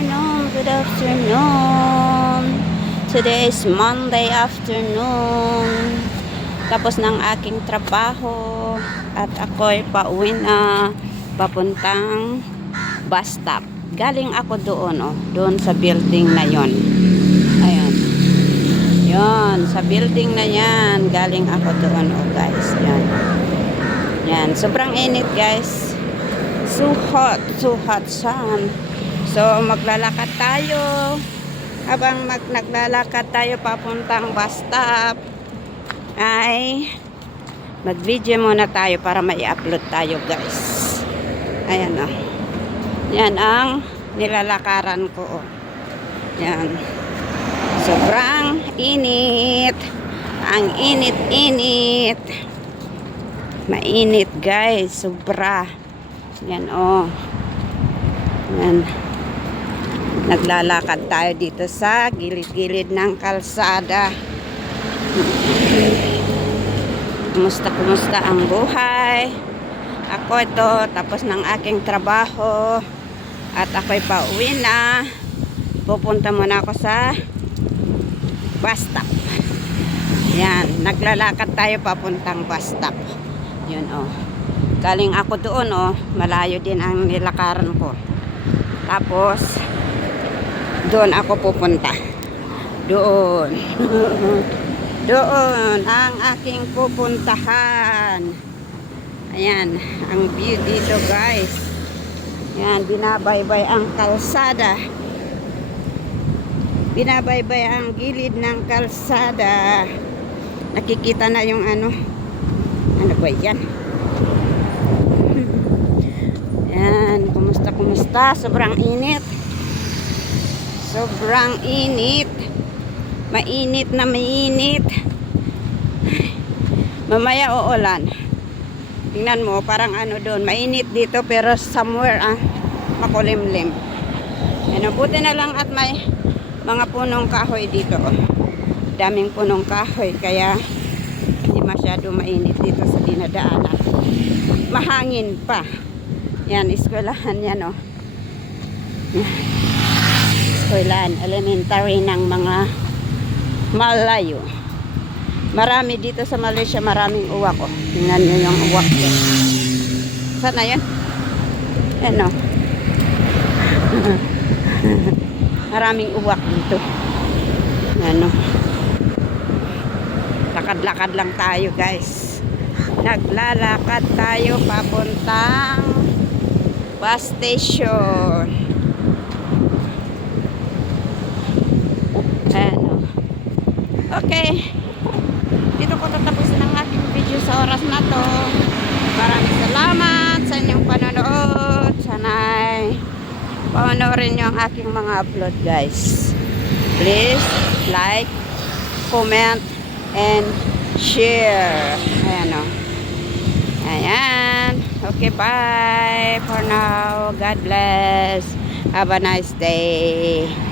afternoon, good afternoon. Today is Monday afternoon. Tapos ng aking trabaho at ako'y pauwi na papuntang bus stop. Galing ako doon, doon sa building na yon. Ayun. Yon, sa building na yan. Galing ako doon, guys. Yan. Yan, sobrang init, guys. So hot sun. So maglalakad tayo. Habang naglalakad tayo papuntang bus stop, ay mag-video muna tayo para mai-upload tayo, guys. Ayan, yan ang nilalakaran ko, yan. Sobrang init. Ang init-init. Mainit, guys, sobra. Yan, yan. Naglalakad tayo dito sa gilid-gilid ng kalsada. Kumusta ang buhay? Ako ito, tapos ng aking trabaho at ako'y pauwi na. Pupunta muna ako sa bus stop. Yan, naglalakad tayo papuntang bus stop. Yun, galing ako doon, malayo din ang nilakaran ko. Tapos doon ako pupunta. Doon. Doon ang aking pupuntahan. Ayan, ang view dito, guys. Yan, binabaybay ang kalsada. Binabaybay ang gilid ng kalsada. Nakikita na yung ano ba yan? Yan, kumusta? Sobrang init. Sobrang init. Mainit na mainit. Mamaya uulan. Tingnan mo, parang doon. Mainit dito pero somewhere makulimlim. Yan, buti na lang at may mga punong kahoy dito. Daming punong kahoy kaya hindi masyado mainit dito sa dinadaanan. Mahangin pa. Yan, eskwelahan yan, eskwelahan, elementary ng mga Malayo. Marami dito sa Malaysia, maraming uwak, Tingnan nyo yung uwak dyan. Sana yan? Ano? Maraming uwak dito. Ano? Lakad-lakad lang tayo, guys. Naglalakad tayo papuntang bus station. Okay. Dito ko tatapusin ang aking video sa oras na to. Maraming salamat sa inyong panonood. Sana'y panoorin nyo ang aking mga upload, guys. Please like, comment, and share. Ayan, Ayan. Okay, bye for now. God bless. Have a nice day.